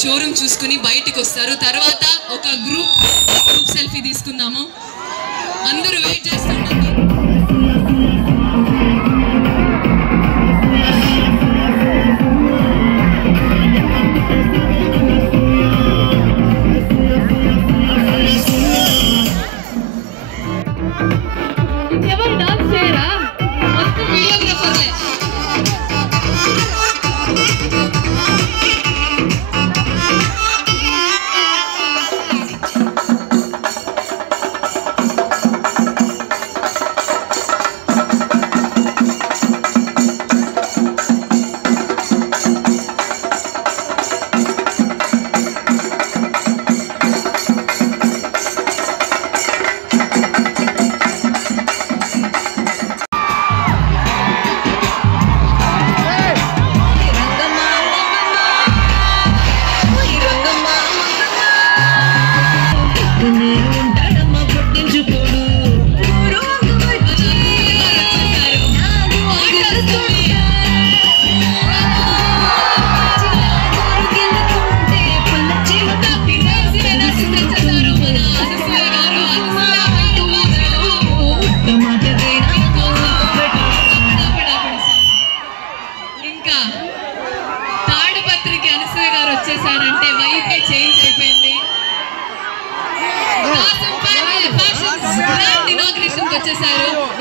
Showroom చూసుకుని బయటికి వస్తారు. తర్వాత ఒక గ్రూప్ సెల్ఫీ తీసుకుందాము. అందరూ వెయిట్ చేస్తున్నారు. ఎవరు డాన్స్ చేయరా? మొత్తం వీడియోగ్రాఫర్లే.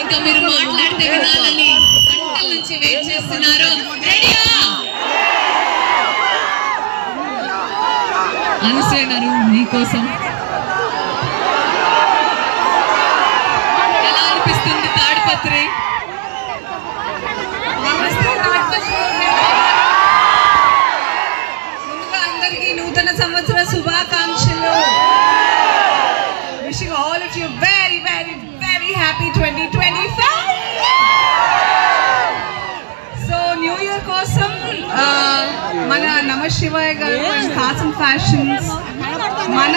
ఇంకా మీరు మాట్లాడితే వినాలని గంటల నుంచి వెయిట్ చేస్తున్నారు. రెడీయా? అనసూయ గారు మీకోసం ఎలా అనిపిస్తుంది తాడిపత్రి? ముందుగా అందరికీ నూతన సంవత్సర శుభాకాంక్షలు. Wishing all of you very very very happy 2025. So new year కోసం మన నమశివాయ గారు అండ్ కాసం ఫ్యాషన్స్ మన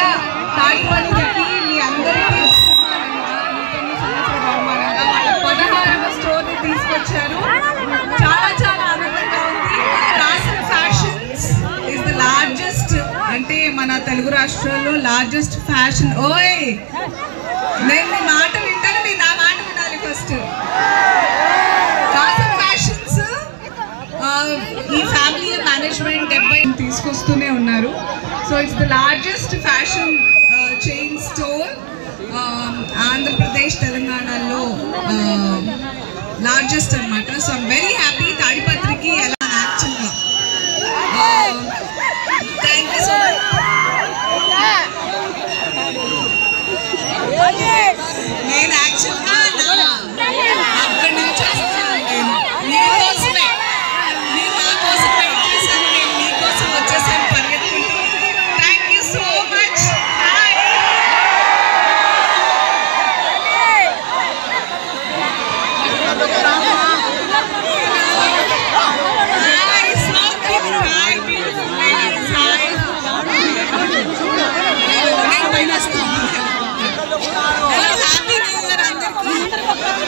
తాడిపత్రికి మీ అందరికీ నూతన సంవత్సర బహుమానంగా వాళ్ళ 16వ స్టోర్ని తీసుకొచ్చారు. చాలా చాలా ఆనందంగా ఉంది. కాసం ఫ్యాషన్స్ ఇస్ ద లార్జెస్ట్, అంటే మన తెలుగు రాష్ట్రాల్లో లార్జెస్ట్ ఫ్యాషన్. ఓయ్ నేను మీ మాట వింటాను, మీరు నా మాట వినాలి ఫస్ట్. కాసం ఫ్యాషన్స్ ఈ ఫ్యామిలీ మేనేజ్మెంట్ తీసుకొస్తూనే ఉన్నారు. So it's the largest fashion chain store Andhra Pradesh తెలంగాణలో లార్జెస్ట్ అనమాట. So I'm very happy. తాడిపత్రికి ఎలా యాక్చువల్గా థ్యాంక్ యూ సో మచ్. నేను యాక్చువల్గా అక్కడి నుంచి వస్తున్నాను. నేను మీకోసమే, మీరు నా కోసం వెయిట్ చేశాను, నేను మీకోసం వచ్చేసాను పరిగెత్తుకుంటూ. Thank you so much. Gracias.